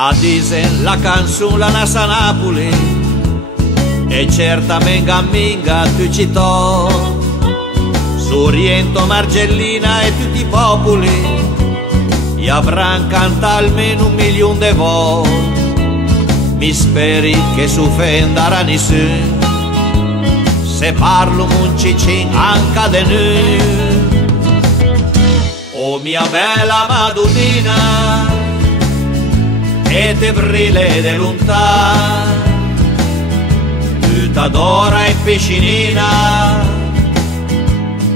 A disen la canzone la nasa Napoli e certamente minga tu città. Soriento, Margellina e tutti i popoli gli avranno cantato almeno 1 milione di volte. Mi speri che s'offenderà nessuno se parlo muncicin anche di noi. Oh mia bella Madonnina, e te brille de lontano, tu t'adora in piscinina,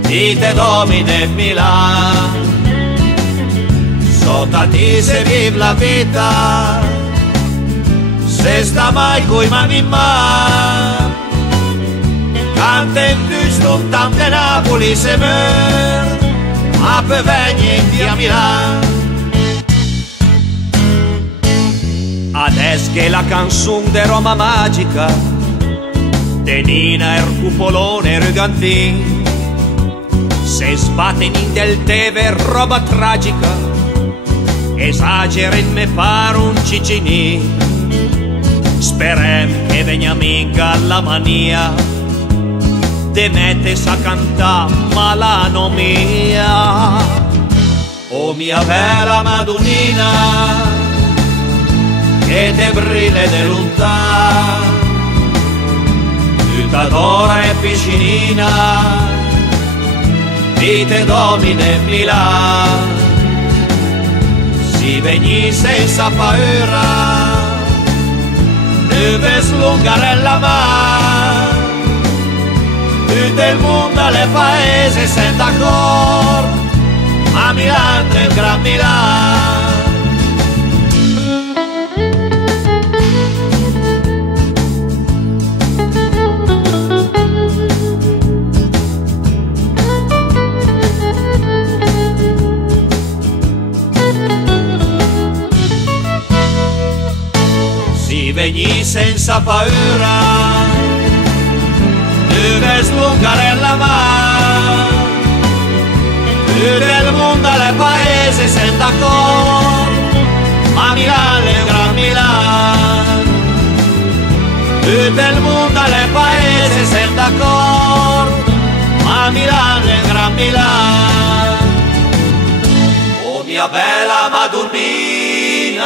ti te domine Milano. Sotto a ti se vive la vita, se sta mai coi mani in mano, canta in giusto tante Napoli se mer, a pe vegni in via Milano. Adesso che la canzone de Roma magica, de Nina e Cupolone e Rugantin, se sbatten in del Teve roba tragica, esagera in me pare un cicini. Sperem che venga mica la mania de mettes a cantà malano mia. Oh mia bella Madonnina, che te brille de lontano, tu t'adora e piscinina, ti te domine Milano. Si vegni senza paura, deve slungare la mano, tutto il mondo alle paese sen d'accordo, ma Milano è il Gran Milano. Vegni senza paura, deve slungare la mano, tutto il mondo alle paese sen d'accordo, ma Milano è il Gran Milano. Tutto il mondo alle paese sen d'accordo, ma Milano è il Gran Milano. Oh mia bella Madonnina,